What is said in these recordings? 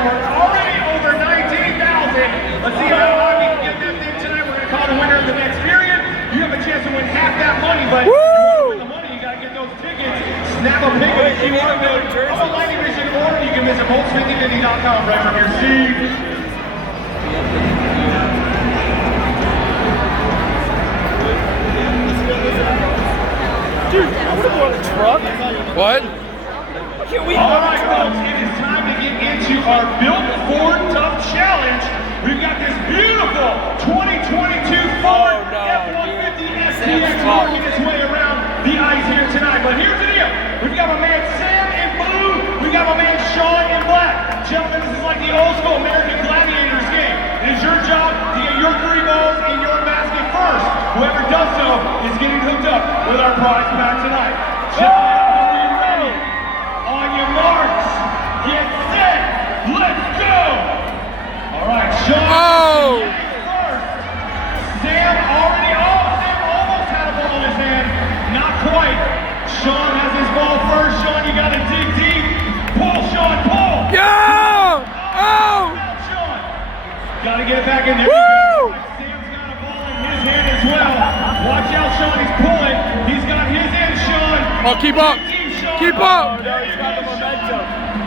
fireworks. Already over 19,000. Let's see how high we can get that thing tonight. We're going to call the winner of the next period. You have a chance to win half that money, but if you want to win the money, you got to get those tickets. Snap a pic if you want to go to Intermission, or you can visit bolts5050.com right from your seat. Dude, I want to go on a truck. What? All right, folks, it is time to get into our Built Ford Tough Challenge. We've got this beautiful 2022 Ford F-150 STX working its way around the ice here tonight. But here's the deal. We've got my man Sam in blue. We've got my man Sean in black. Gentlemen, this is like the old school American Gladiators game. It is your job to get your 3 balls in your basket first. Whoever does so is getting hooked up with our prize pack tonight. Gentlemen, are you ready? On your marks, get set, let's go! All right, Sean first. Sam almost had a ball in his hand. Not quite. Sean has his ball first. Sean, you gotta dig deep. Pull, Sean, pull! Yeah! Oh! Sean, gotta get it back in there. Woo! Sam's got a ball in his hand as well. Watch out, Sean, he's pulling. He's got his in, Sean. Oh, keep up! Keep up!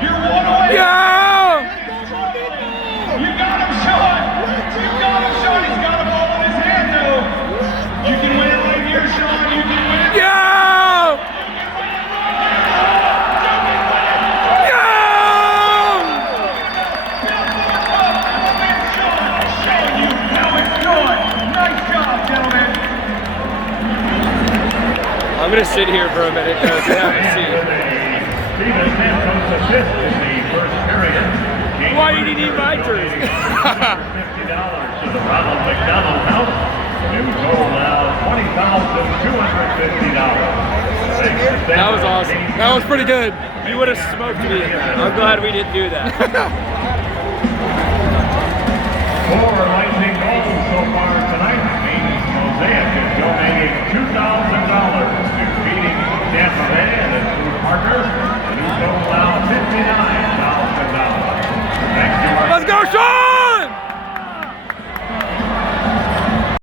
You're one away. Yeah! You got him, Sean. You got him, Sean. He's got a ball in his hand, though. You can win it right here, Sean. You can win it. Yeah! Showing you how it's done. Nice job, gentlemen. I'm going to sit here for a minute to have a seat. Steven Hampton's assist in the first period. Why did he need my jersey? $50 to the Ronald McDonald House. New total now $20,250. That was awesome. That was pretty good. You would have smoked me. I'm glad we didn't do that.